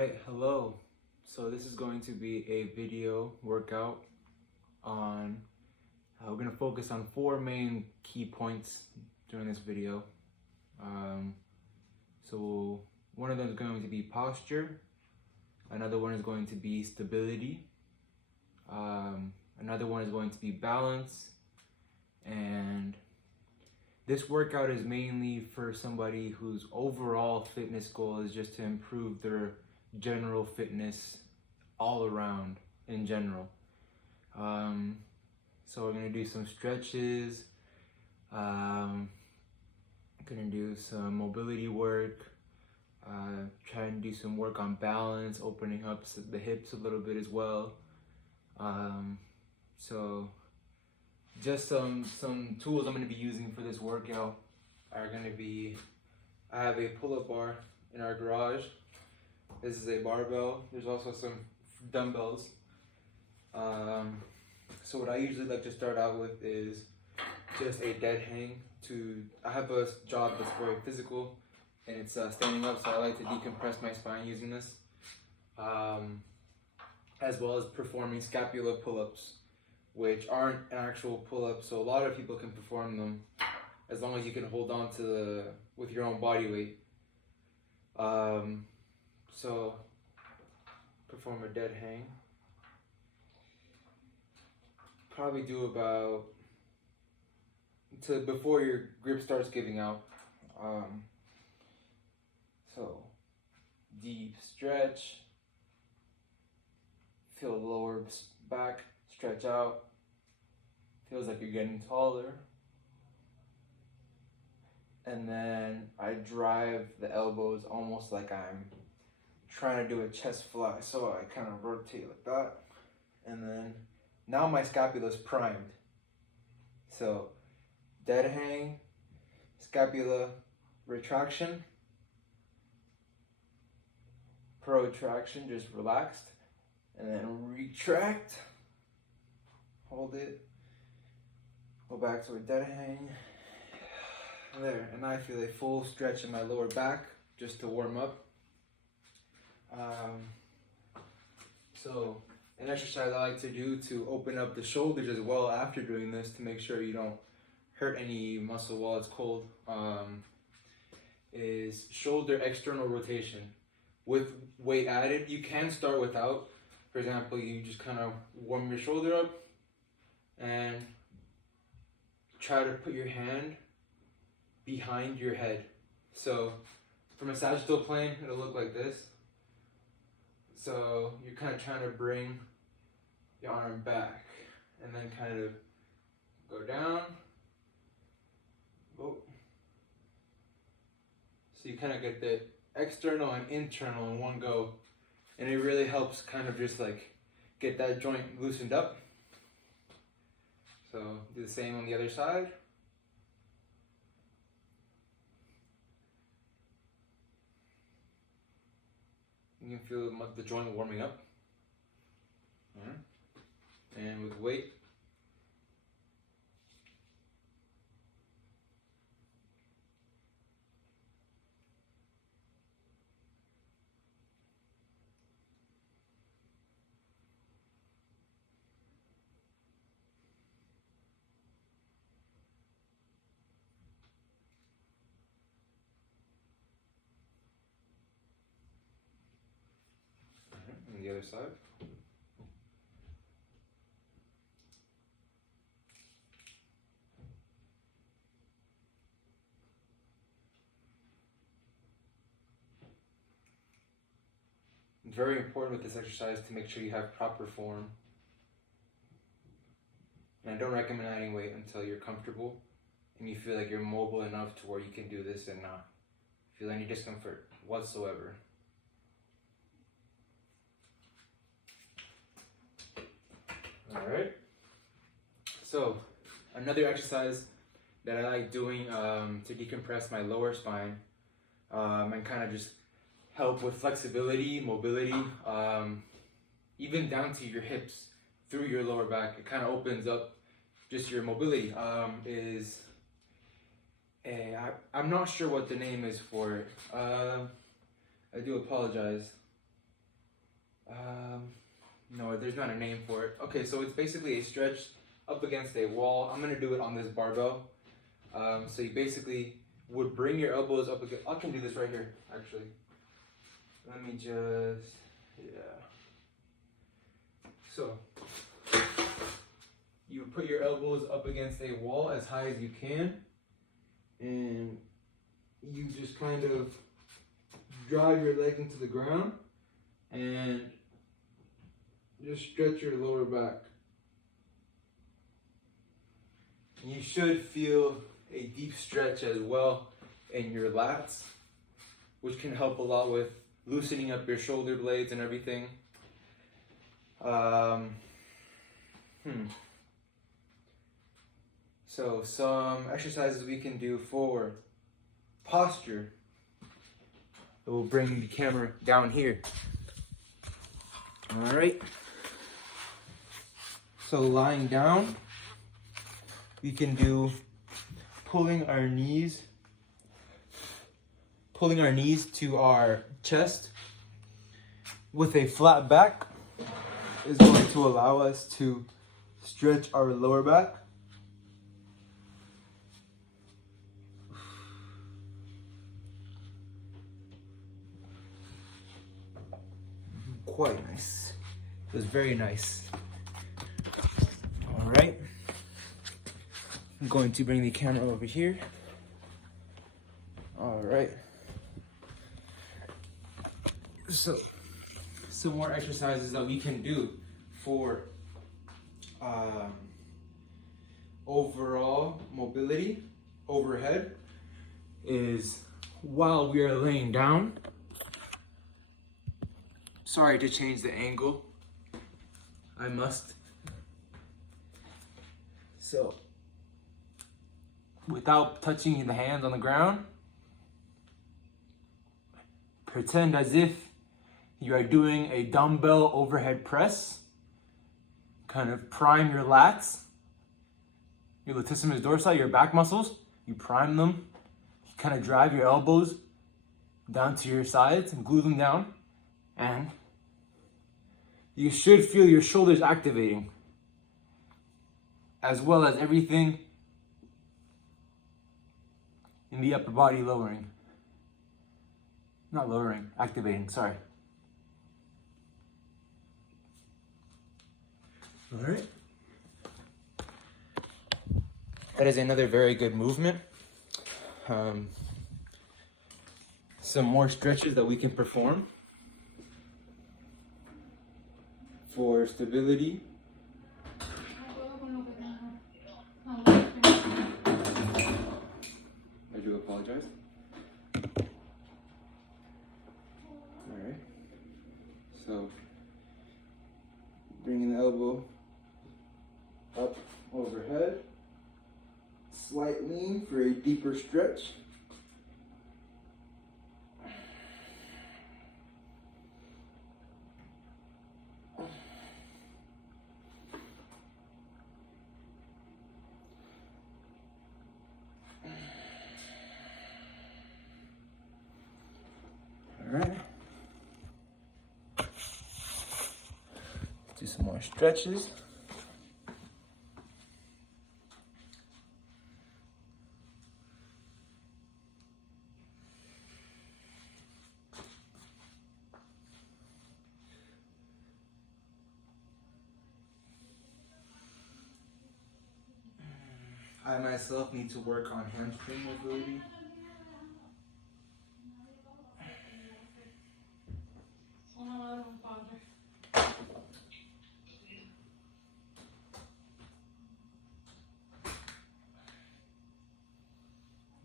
Alright, hello. So this is going to be a video workout on, we're going to focus on four main key points during this video. So one of them is going to be posture, another one is going to be stability, another one is going to be balance, and this workout is mainly for somebody whose overall fitness goal is just to improve their general fitness all around in general. So we're gonna do some stretches, gonna do some mobility work, try and do some work on balance, opening up the hips a little bit as well. So just some tools I'm going to be using for this workout are going to be, I have a pull-up bar in our garage. This is a barbell. There's also some dumbbells. So what I usually like to start out with is just a dead hang. I have a job that's very physical and it's standing up, so I like to decompress my spine using this, as well as performing scapular pull-ups, which aren't an actual pull-up, so a lot of people can perform them as long as you can hold on to with your own body weight. So perform a dead hang. Probably do about before your grip starts giving out. So deep stretch. Feel the lower back stretch out. Feels like you're getting taller. And then I drive the elbows almost like I'm trying to do a chest fly. So I kind of rotate like that. And then now my scapula is primed. So dead hang, scapula retraction, protraction, just relaxed. And then retract, hold it, go back to a dead hang, there, and I feel a full stretch in my lower back just to warm up. So an exercise I like to do to open up the shoulders as well after doing this to make sure you don't hurt any muscle while it's cold, is shoulder external rotation. With weight added, you can start without. For example, you just kind of warm your shoulder up and try to put your hand behind your head. So from a sagittal plane, it'll look like this. So you're kind of trying to bring your arm back and then kind of go down. Oh. So you kind of get the external and internal in one go. And it really helps kind of just like get that joint loosened up. So do the same on the other side. You can feel the joint warming up. And with weight, on the other side. It's very important with this exercise to make sure you have proper form. And I don't recommend adding weight until you're comfortable and you feel like you're mobile enough to where you can do this and not feel any discomfort whatsoever. Alright, so another exercise that I like doing to decompress my lower spine and kind of just help with flexibility, mobility, even down to your hips through your lower back. It kind of opens up just your mobility. I'm not sure what the name is for it. I do apologize. No, there's not a name for it. Okay, so it's basically a stretch up against a wall. I'm gonna do it on this barbell. So you basically would bring your elbows up against, I can do this right here, actually. Let me just, yeah. So, you put your elbows up against a wall as high as you can, and you just kind of drive your leg into the ground, and just stretch your lower back. You should feel a deep stretch as well in your lats, which can help a lot with loosening up your shoulder blades and everything. So some exercises we can do for posture. We'll bring the camera down here. All right. So lying down, we can do pulling our knees to our chest with a flat back is going to allow us to stretch our lower back. Quite nice. It was very nice. All right. I'm going to bring the camera over here. All right. So, some more exercises that we can do for overall mobility overhead is while we are laying down. Sorry to change the angle. I must. So, without touching the hands on the ground, pretend as if you are doing a dumbbell overhead press. Kind of prime your lats, your latissimus dorsi, your back muscles. You prime them. You kind of drive your elbows down to your sides and glue them down. And you should feel your shoulders activating, as well as everything in the upper body lowering. Not lowering, activating, sorry. All right. That is another very good movement. Some more stretches that we can perform for stability. I do apologize. All right. So, bringing the elbow up overhead. Slight lean for a deeper stretch. All right. Do some more stretches. I myself need to work on hamstring mobility.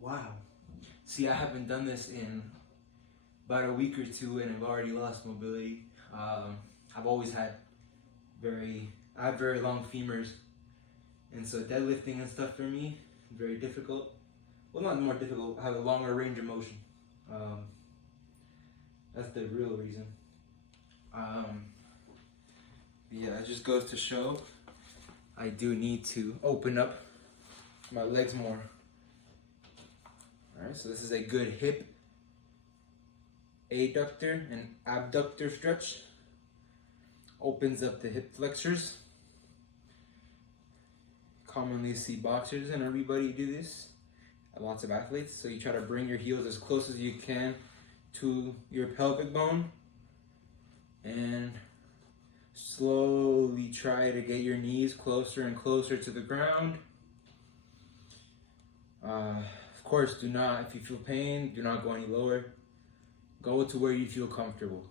Wow. See, I haven't done this in about a week or two and I've already lost mobility. I've always had very long femurs. And so deadlifting and stuff for me, very difficult. Well, not more difficult, I have a longer range of motion. That's the real reason. Yeah, it just goes to show I do need to open up my legs more. All right, so this is a good hip adductor and abductor stretch. opens up the hip flexors. Commonly see boxers and everybody do this, lots of athletes. So you try to bring your heels as close as you can to your pelvic bone and slowly try to get your knees closer and closer to the ground. Of course, do not, if you feel pain, do not go any lower. Go to where you feel comfortable.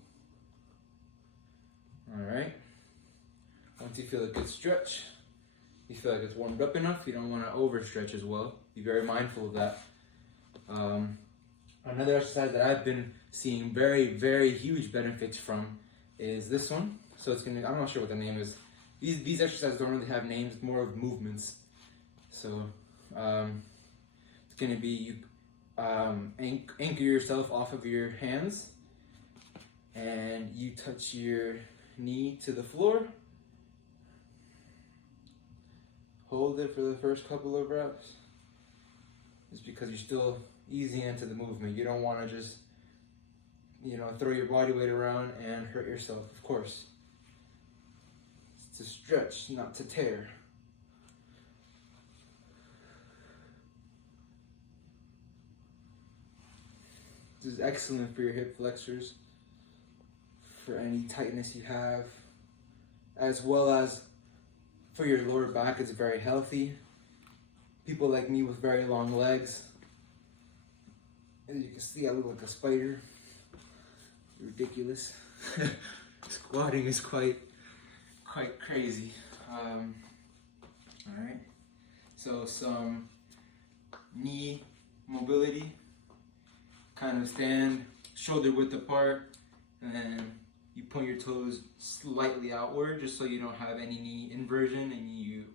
All right. Once you feel a good stretch, you feel like it's warmed up enough, you don't want to overstretch as well. Be very mindful of that. Another exercise that I've been seeing very, very huge benefits from is this one. So it's gonna, I'm not sure what the name is. These exercises don't really have names, more of movements. So it's gonna be you anchor yourself off of your hands and you touch your knee to the floor. Hold it for the first couple of reps. It's because you're still easing into the movement. You don't want to just, throw your body weight around and hurt yourself, of course. It's to stretch, not to tear. This is excellent for your hip flexors, for any tightness you have, as well as for your lower back. It's very healthy. People like me with very long legs, as you can see, I look like a spider. Ridiculous. Squatting is quite crazy. All right. So some knee mobility. Kind of stand shoulder width apart, and then you point your toes slightly outward, just so you don't have any knee inversion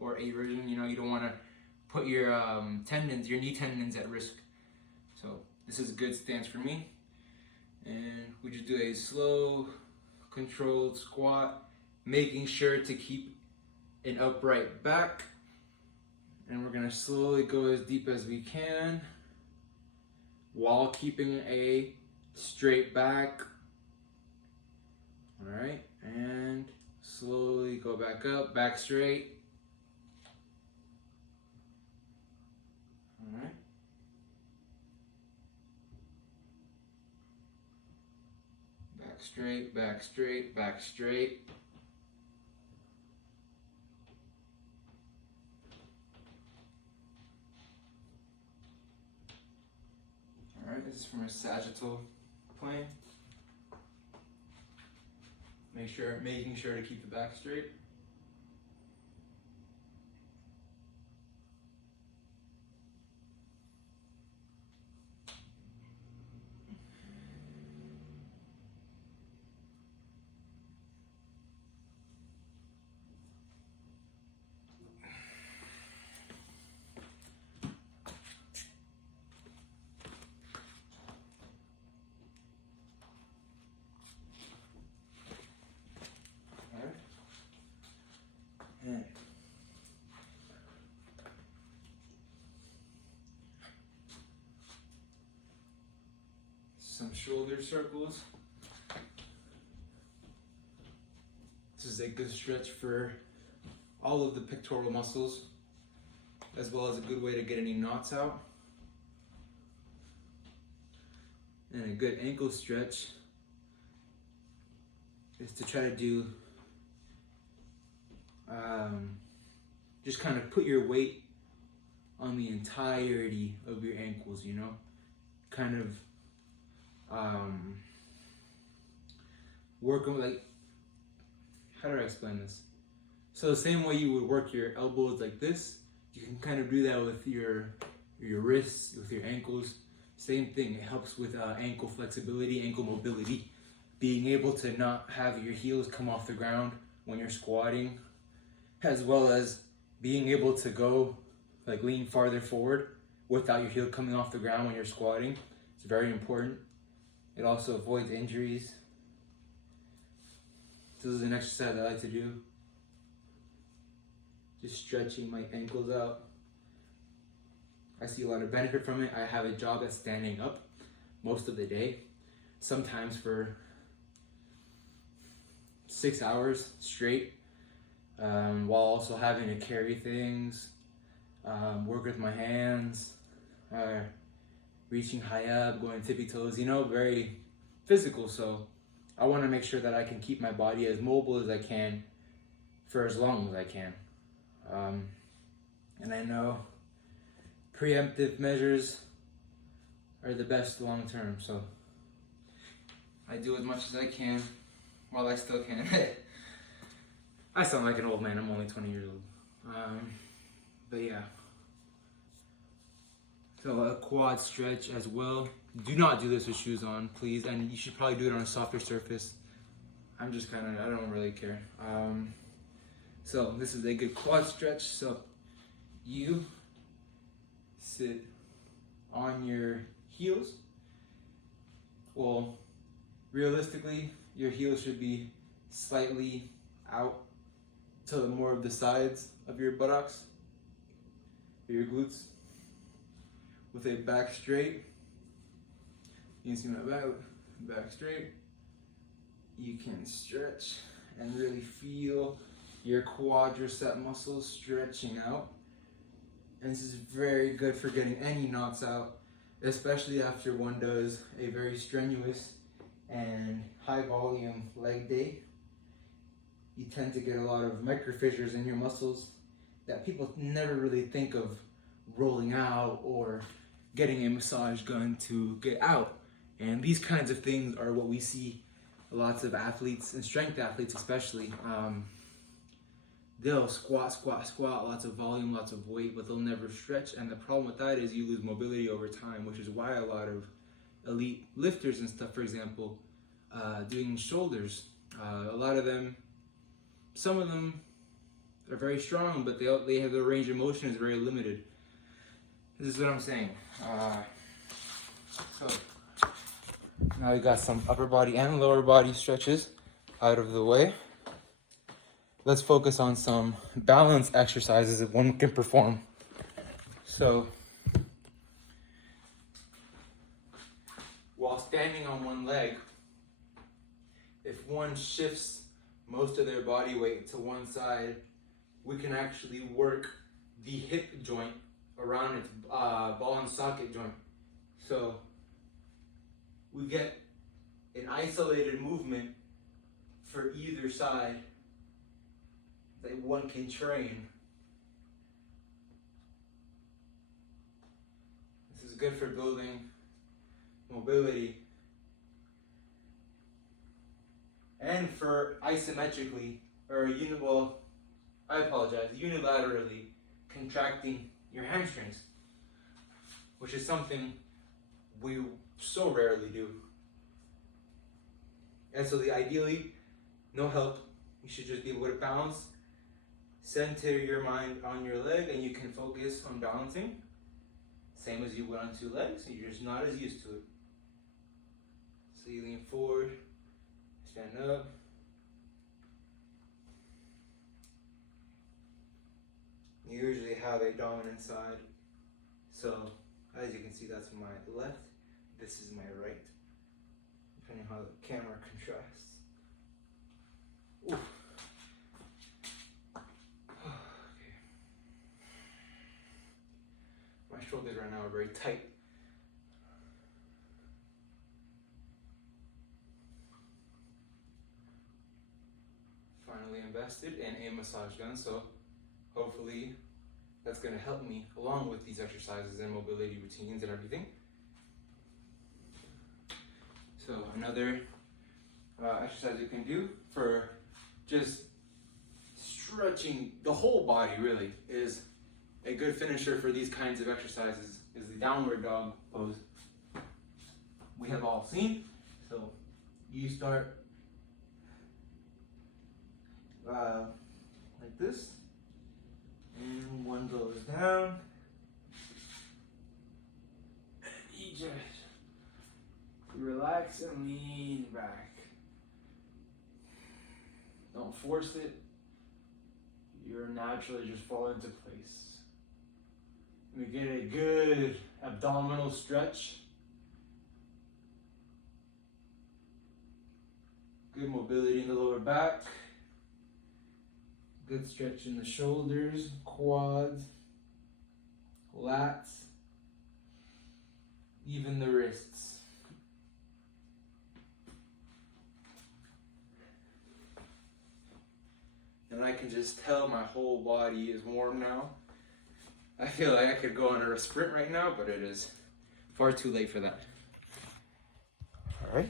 or aversion. You don't want to put your your knee tendons at risk. So this is a good stance for me. And we just do a slow, controlled squat, making sure to keep an upright back. And we're gonna slowly go as deep as we can while keeping a straight back. All right, and slowly go back up, back straight. All right. Back straight, back straight, back straight. All right, this is from a sagittal plane. Making sure to keep the back straight. And some shoulder circles. This is a good stretch for all of the pectoral muscles, as well as a good way to get any knots out. And a good ankle stretch is to try to do just kind of put your weight on the entirety of your ankles, kind of work on, like, how do I explain this? So the same way you would work your elbows like this, you can kind of do that with your wrists, with your ankles. Same thing, it helps with ankle flexibility, ankle mobility, being able to not have your heels come off the ground when you're squatting, as well as being able to go, like, lean farther forward without your heel coming off the ground when you're squatting. It's very important. It also avoids injuries. This is an exercise I like to do. Just stretching my ankles out. I see a lot of benefit from it. I have a job that's standing up most of the day. Sometimes for 6 hours straight, while also having to carry things, work with my hands, reaching high up, going tippy toes, you know, very physical. So I want to make sure that I can keep my body as mobile as I can for as long as I can. And I know preemptive measures are the best long term, so I do as much as I can while I still can. I sound like an old man, I'm only 20 years old. But yeah. So a quad stretch as well. Do not do this with shoes on, please, and you should probably do it on a softer surface. I don't really care. So this is a good quad stretch. So you sit on your heels. Well, realistically, your heels should be slightly out to more of the sides of your buttocks, or your glutes, with a back straight. You can see my back straight. You can stretch and really feel your quadricep muscles stretching out. And this is very good for getting any knots out, especially after one does a very strenuous and high volume leg day. You tend to get a lot of micro fissures in your muscles that people never really think of rolling out or getting a massage gun to get out. And these kinds of things are what we see lots of athletes, and strength athletes especially. They'll squat, lots of volume, lots of weight, but they'll never stretch. And the problem with that is you lose mobility over time, which is why a lot of elite lifters and stuff, for example, doing shoulders, a lot of them, some of them are very strong, but they have their range of motion is very limited. This is what I'm saying. So now we got some upper body and lower body stretches out of the way. Let's focus on some balance exercises that one can perform. So while standing on one leg, if one shifts most of their body weight to one side, we can actually work the hip joint around its ball and socket joint. So we get an isolated movement for either side that one can train. This is good for building mobility and for isometrically, or unilaterally contracting your hamstrings, which is something we so rarely do. And so ideally, no help. You should just be able to balance, center your mind on your leg, and you can focus on balancing. Same as you would on two legs, you're just not as used to it. So you lean forward, stand up. You usually have a dominant side. So as you can see, that's my left. This is my right, depending on how the camera contrasts. Ooh. Okay. My shoulders right now are very tight. Finally invested in a massage gun, so hopefully that's going to help me along with these exercises and mobility routines and everything. So another exercise you can do for just stretching the whole body really is a good finisher for these kinds of exercises is the downward dog pose. We have all seen. So you start like this, and one goes down, and you just relax and lean back. Don't force it. You're naturally just fall into place. We get a good abdominal stretch. Good mobility in the lower back. Good stretch in the shoulders, quads, lats, even the wrists. And I can just tell my whole body is warm now. I feel like I could go on a sprint right now, but it is far too late for that. All right.